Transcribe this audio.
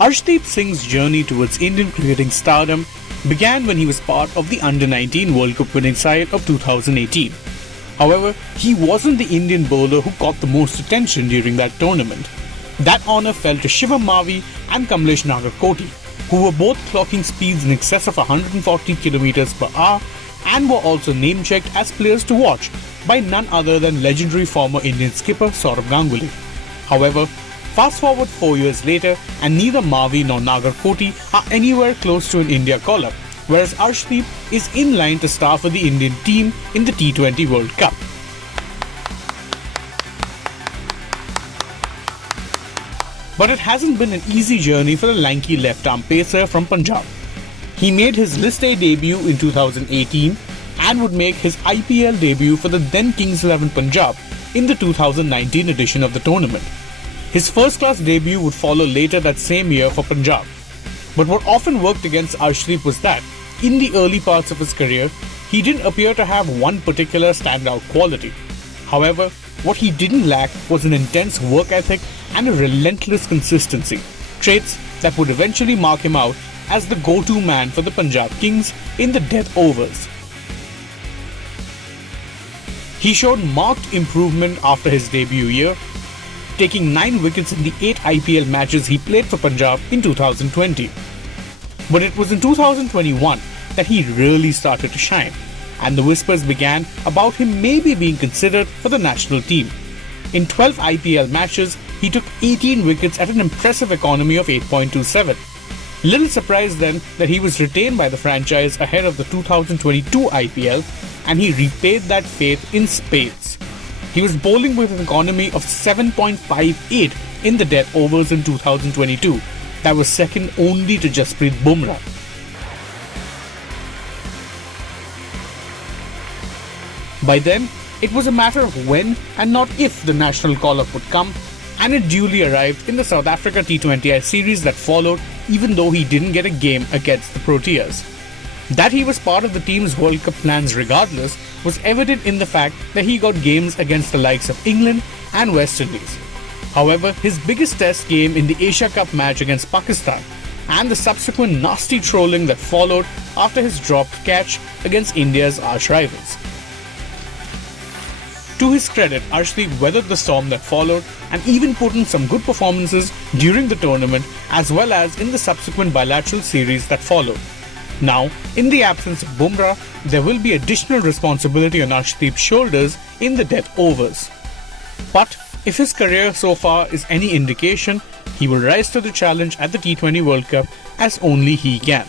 Arshdeep Singh's journey towards Indian cricketing stardom began when he was part of the Under-19 World Cup winning side of 2018. However, he wasn't the Indian bowler who caught the most attention during that tournament. That honour fell to Shivam Mavi and Kamlesh Nagarkoti, who were both clocking speeds in excess of 140 km per hour and were also name-checked as players to watch by none other than legendary former Indian skipper Sourav Ganguly. However, fast forward 4 years later and neither Mavi nor Nagarkoti are anywhere close to an India call-up, whereas Arshdeep is in line to star for the Indian team in the T20 World Cup. But it hasn't been an easy journey for the lanky left-arm pacer from Punjab. He made his List A debut in 2018 and would make his IPL debut for the then Kings 11 Punjab in the 2019 edition of the tournament. His first-class debut would follow later that same year for Punjab. But what often worked against Arshdeep was that, in the early parts of his career, he didn't appear to have one particular standout quality. However, what he didn't lack was an intense work ethic and a relentless consistency, traits that would eventually mark him out as the go-to man for the Punjab Kings in the death overs. He showed marked improvement after his debut year, taking 9 wickets in the 8 IPL matches he played for Punjab in 2020. But it was in 2021 that he really started to shine, and the whispers began about him maybe being considered for the national team. In 12 IPL matches, he took 18 wickets at an impressive economy of 8.27. Little surprised then that he was retained by the franchise ahead of the 2022 IPL, and he repaid that faith in spades. He was bowling with an economy of 7.58 in the death overs in 2022. That was second only to Jasprit Bumrah. By then, it was a matter of when and not if the national call-up would come, and it duly arrived in the South Africa T20I series that followed, even though he didn't get a game against the Proteas. That he was part of the team's World Cup plans regardless was evident in the fact that he got games against the likes of England and West Indies. However, his biggest test came in the Asia Cup match against Pakistan and the subsequent nasty trolling that followed after his dropped catch against India's arch-rivals. To his credit, Arshdeep weathered the storm that followed and even put in some good performances during the tournament as well as in the subsequent bilateral series that followed. Now, in the absence of Bumrah, there will be additional responsibility on Arshdeep's shoulders in the death overs. But if his career so far is any indication, he will rise to the challenge at the T20 World Cup as only he can.